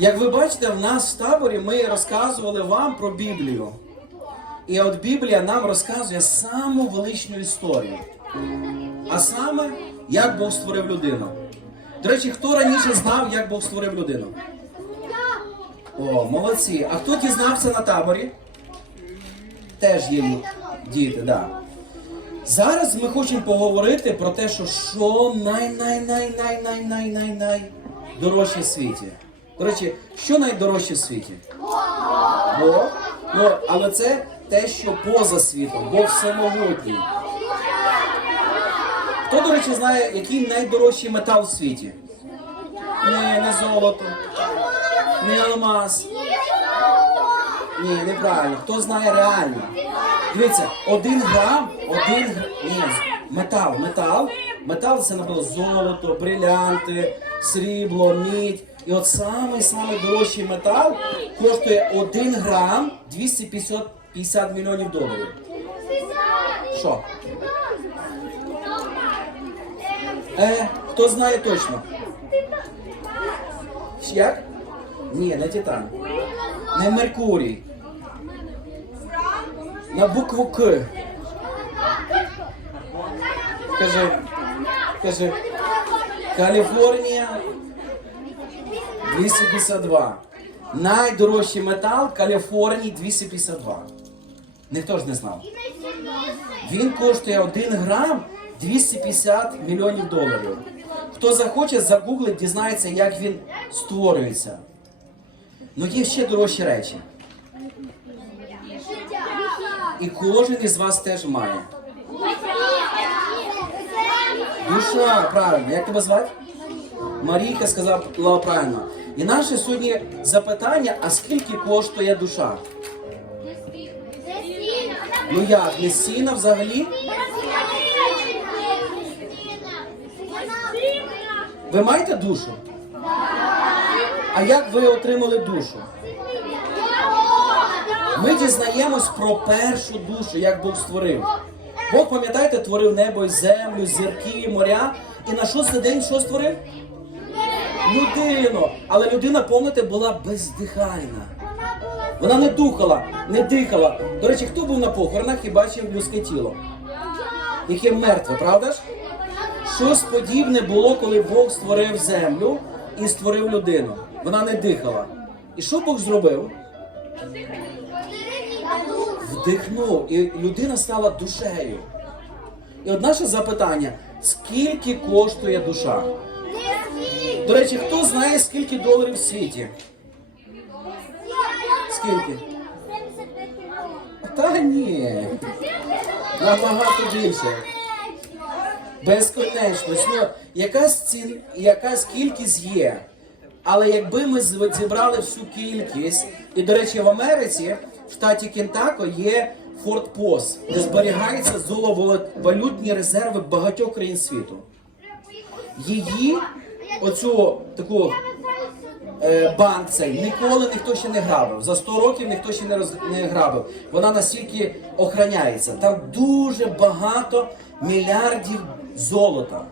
Як ви бачите, в нас в таборі ми розказували вам про Біблію. І от Біблія нам розказує саму величну історію. А саме, як Бог створив людину. До речі, хто раніше знав, як Бог створив людину? О, молодці. А хто дізнався на таборі? Теж є діти, так. Да. Зараз ми хочемо поговорити про те, що що най най най най най най най дорожче в світі. До речі, що найдорожче в світі? Бог. Ну, але це те, що поза світом, Бог всемогутній. Хто, до речі, знає, який найдорожчий метал в світі? Ні, не золото, не алмаз. Ні, неправильно. Хто знає реально? Дивіться, один грам, один ні, метал, метал. Метал це, наприклад, золото, брилянти, срібло, мідь. І от самий самий дорожчий метал коштує 1 грам 250 мільйонів доларів. Що? Е, хто знає точно? Як? Ні, не титан. Не Меркурій. На букву К. Скажи. Скажи. Каліфорнія 252. Найдорожчий метал Каліфорнії 252. Ніхто ж не знав. Він коштує 1 грам 250 мільйонів доларів. Хто захоче, загуглить, дізнається, як він створюється. Ну є ще дорожчі речі. І кожен із вас теж має. Душа, правильно. Як тебе звати? Марійка сказала правильно. І наше сьогодні запитання: а скільки коштує душа? Ну як, не сіна взагалі? Ви маєте душу? А як ви отримали душу? Ми дізнаємось про першу душу, як Бог створив. Бог, пам'ятаєте, творив небо і землю, зірки, моря. І на шостий день що створив? Людину. Але людина, пам'ятаєте, була бездихальна. Вона не духала, не дихала. До речі, хто був на похоронах і бачив людське тіло? Яке мертве, правда ж? Щось подібне було, коли Бог створив землю і створив людину. Вона не дихала. І що Бог зробив? Вдихнув, і людина стала душею. І от наше запитання: скільки коштує душа? До речі, хто знає, скільки доларів в світі? Скільки? Та ні. Набагато більше. Безконечність. Ну, якась цін, якась кількість є. Але якби ми зібрали всю кількість, і, до речі, в Америці, в штаті Кентако, є Форт Пос, де зберігаються золовалютні резерви багатьох країн світу. Її, оцю таку е, банк цей ніколи ніхто ще не грабив. За 100 років ніхто ще не, роз, не грабив. Вона настільки охороняється. Там дуже багато мільярдів золота.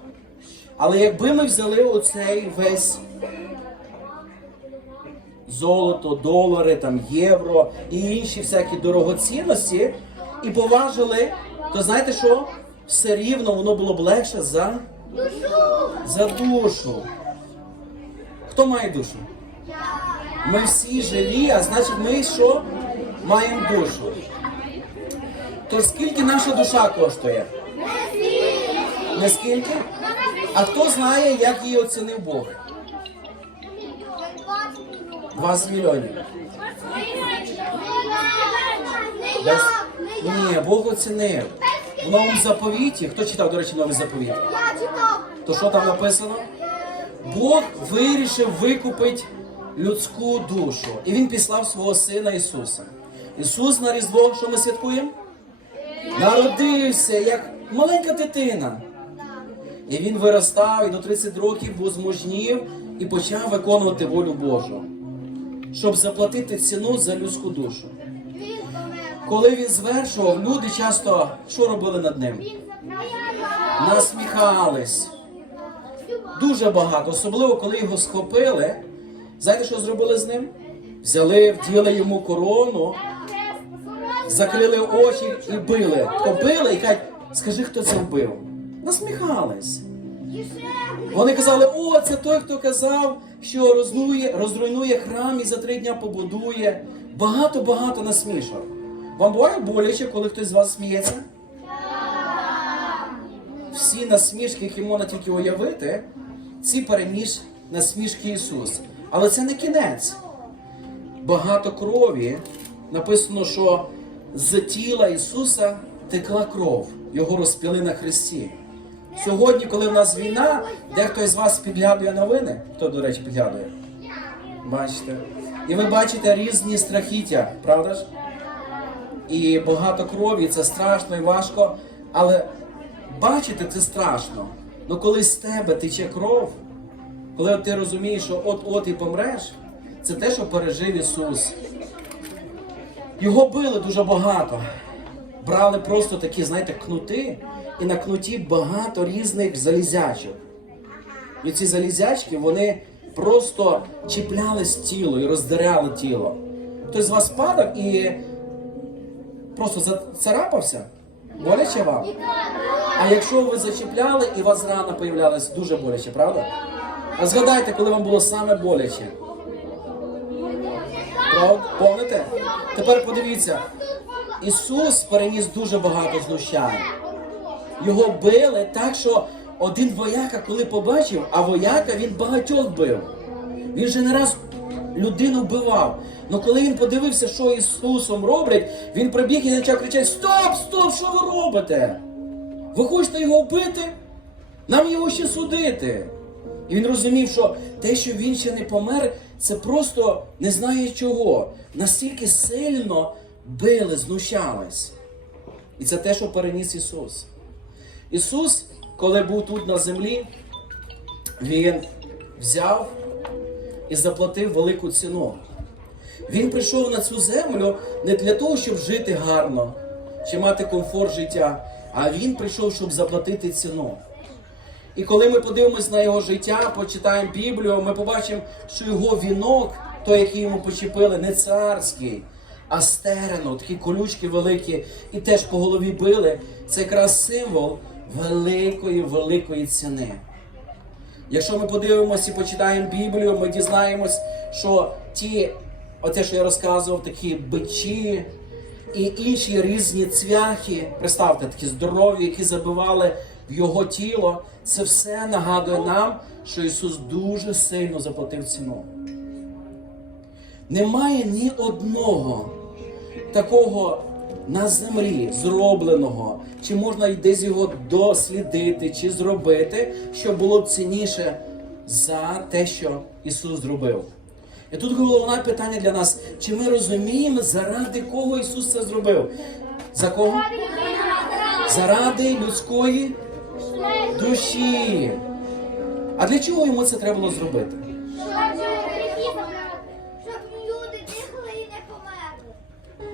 Але якби ми взяли оцей весь золото, долари, там євро і інші всякі дорогоцінності і поважили, то знаєте що? Все рівно воно було б легше за, за душу. Хто має душу? Ми всі живі, а значить ми що? Маємо душу. То скільки наша душа коштує? Не скільки? А хто знає, як її оцінив Бог? 20 мільйонів. Десь? Ні, Бог оцінив. В новому заповіті, хто читав, до речі, новий заповіт? То що там написано? Бог вирішив викупити людську душу. І він післав свого сина Ісуса. Ісус на Різдво, що ми святкуємо? Народився як маленька дитина. І він виростав і до 30 років був змужнів і почав виконувати волю Божу, щоб заплатити ціну за людську душу. Коли він звершував, люди часто що робили над ним? Насміхались. Дуже багато, особливо коли його схопили Знаєте, що зробили з ним? Взяли, вділи йому корону, закрили очі і били. Побили і кажуть, скажи, хто це вбив. Насміхались. Вони казали, о, це той, хто казав, що розруйнує, розруйнує храм і за три дня побудує. Багато-багато насмішок. Вам буває боляче, коли хтось з вас сміється? Всі насмішки, які можна тільки уявити, ці переміж насмішки Ісус. Але це не кінець. Багато крові. Написано, що з тіла Ісуса текла кров. Його розпіли на хресті. Сьогодні, коли в нас війна, дехто із вас підглядує новини. Хто, до речі, підглядує? Бачите? І ви бачите різні страхіття, правда ж? І багато крові, це страшно і важко. Але бачити це страшно. Ну коли з тебе тече кров, коли ти розумієш, що от-от і помреш, це те, що пережив Ісус. Його били дуже багато. Брали просто такі, знаєте, кнути, і на кнуті багато різних залізячок. І ці залізячки вони просто чіплялись тіло і роздиряли тіло. Хтось з вас падав і просто зацарапався? Боляче вам? А якщо ви зачіпляли і у вас рана появлялась, дуже боляче, правда? А згадайте, коли вам було саме боляче. Помните? Тепер подивіться, Ісус переніс дуже багато знущань. Його били так, що один вояка, коли побачив, а вояка він багатьох бив. Він же не раз людину вбивав. Але коли він подивився, що Ісусом роблять, він прибіг і почав кричати: Стоп, стоп, що ви робите? Ви хочете його вбити? Нам його ще судити. І він розумів, що те, що він ще не помер, це просто не знає чого. Настільки сильно били, знущались. І це те, що переніс Ісус. Ісус, коли був тут на землі, Він взяв і заплатив велику ціну. Він прийшов на цю землю не для того, щоб жити гарно чи мати комфорт життя, а він прийшов, щоб заплатити ціну. І коли ми подивимось на його життя, почитаємо Біблію, ми побачимо, що його вінок, той, який йому почепили, не царський, а стерено, такі колючки великі, і теж по голові били. Це якраз символ великої, великої ціни. Якщо ми подивимося і почитаємо Біблію, ми дізнаємось, що ті, оте, що я розказував, такі бичі і інші різні цвяхи, представте, такі здорові, які забивали в його тіло, це все нагадує нам, що Ісус дуже сильно заплатив ціну. Немає ні одного такого на землі зробленого, чи можна й десь його дослідити, чи зробити, що було б цінніше за те, що Ісус зробив. І тут головне питання для нас: чи ми розуміємо, заради кого Ісус це зробив? За кого? Заради людської душі. А для чого йому це треба було зробити?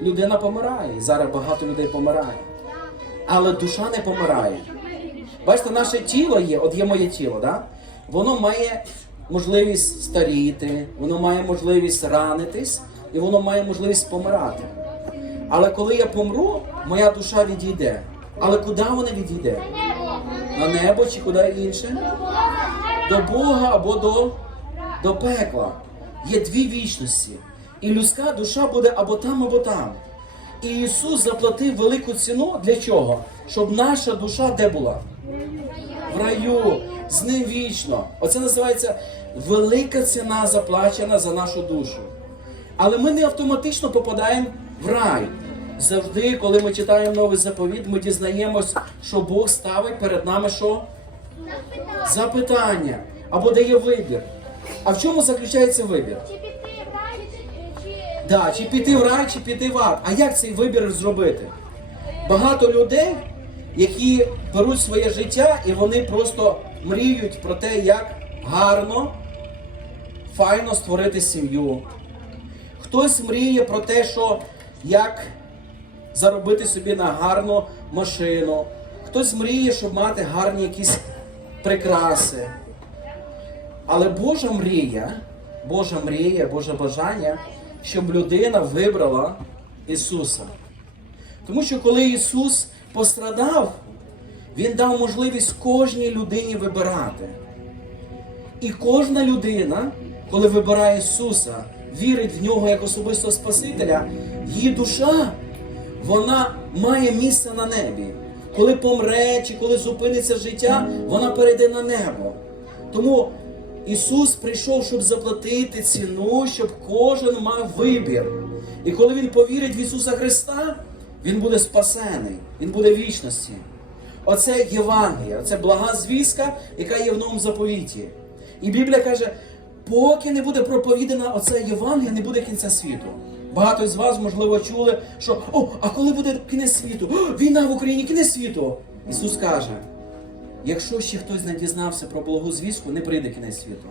Людина помирає, зараз багато людей помирає. Але душа не помирає. Бачите, наше тіло є, от є моє тіло, да? воно має можливість старіти, воно має можливість ранитись, і воно має можливість помирати. Але коли я помру, моя душа відійде. Але куди вона відійде? На небо чи куди інше? До Бога або до, до пекла. Є дві вічності. І людська душа буде або там, або там. І Ісус заплатив велику ціну для чого? Щоб наша душа де була? В раю, з ним вічно. Оце називається велика ціна заплачена за нашу душу. Але ми не автоматично попадаємо в рай. Завжди, коли ми читаємо новий заповіт, ми дізнаємось, що Бог ставить перед нами що? Запитання. Або дає вибір. А в чому заключається вибір? Да, чи піти в рай, чи піти в ад. А як цей вибір зробити? Багато людей, які беруть своє життя і вони просто мріють про те, як гарно, файно створити сім'ю. Хтось мріє про те, що як заробити собі на гарну машину. Хтось мріє, щоб мати гарні якісь прикраси. Але Божа мрія Божа мрія, Боже бажання, щоб людина вибрала Ісуса. Тому що коли Ісус пострадав, Він дав можливість кожній людині вибирати. І кожна людина, коли вибирає Ісуса, вірить в нього як особистого Спасителя, її душа, вона має місце на небі. Коли помре чи коли зупиниться життя, вона перейде на небо. Тому Ісус прийшов, щоб заплатити ціну, щоб кожен мав вибір. І коли Він повірить в Ісуса Христа, Він буде спасений, Він буде в вічності. Оце Євангелія, це блага звістка, яка є в новому заповіті. І Біблія каже, поки не буде проповідана оце Євангелія, не буде кінця світу. Багато з вас, можливо, чули, що о, а коли буде кінець світу? О, війна в Україні, кінець світу. Ісус каже: якщо ще хтось не дізнався про благу звістку, не прийде кінець світу.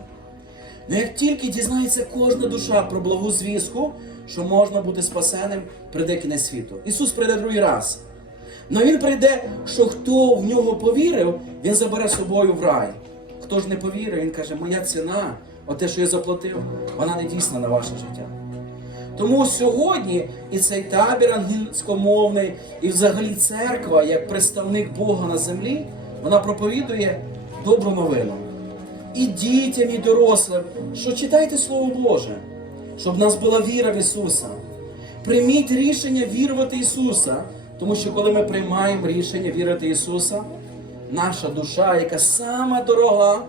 Ну як тільки дізнається кожна душа про благу звістку, що можна бути спасеним, прийде кінець світу. Ісус прийде другий раз. Но він прийде, що хто в нього повірив, він забере собою в рай. Хто ж не повірив, він каже, моя ціна, оте, що я заплатив, вона не дійсна на ваше життя. Тому сьогодні і цей табір англійськомовний, і взагалі церква, як представник Бога на землі, вона проповідує добру новину. І дітям, і дорослим, що читайте Слово Боже, щоб в нас була віра в Ісуса. Прийміть рішення вірувати Ісуса, тому що коли ми приймаємо рішення вірити Ісуса, наша душа, яка сама дорога,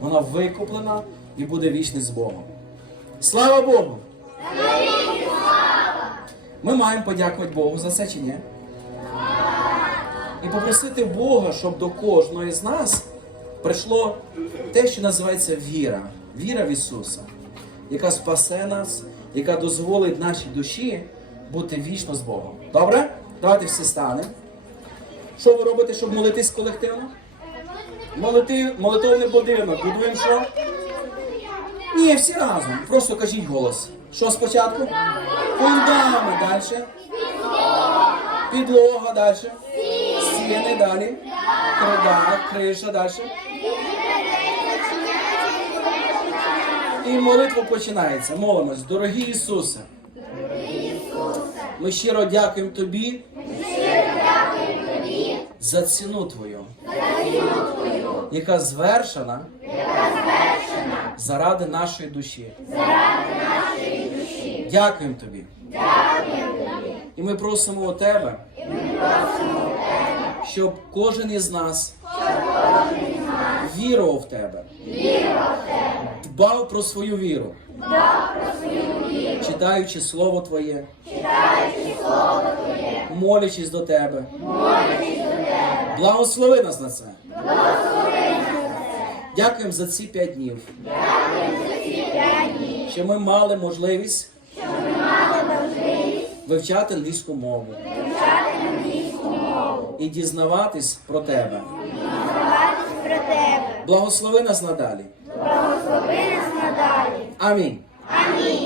вона викуплена і буде вічна з Богом. Слава Богу! Ми маємо подякувати Богу за це чи ні? І попросити Бога, щоб до кожної з нас прийшло те, що називається віра. Віра в Ісуса, яка спасе нас, яка дозволить нашій душі бути вічно з Богом. Добре? Давайте всі станемо. Що ви робите, щоб молитись колективно? Молити, молитовний будинок. Будуємо що? Ні, всі разом. Просто кажіть голос. Що спочатку? Фундамент далі. Підлога далі. Стіни далі. Крида, криша далі. І молитва починається. Молимось. Дорогі Ісусе. Ми щиро дякуємо Тобі. За ціну Твою, яка звершена, заради нашої душі. Дякуємо тобі. І ми просимо у тебе, щоб кожен із нас вірував в тебе, дбав про свою віру, читаючи Слово Твоє, молячись до тебе. Благослови нас на це. Дякуємо за ці п'ять днів. Що ми мали можливість вивчати англійську мову. І дізнаватись про тебе. про тебе. Благослови нас надалі. Благослови нас надалі. Амінь. Амінь.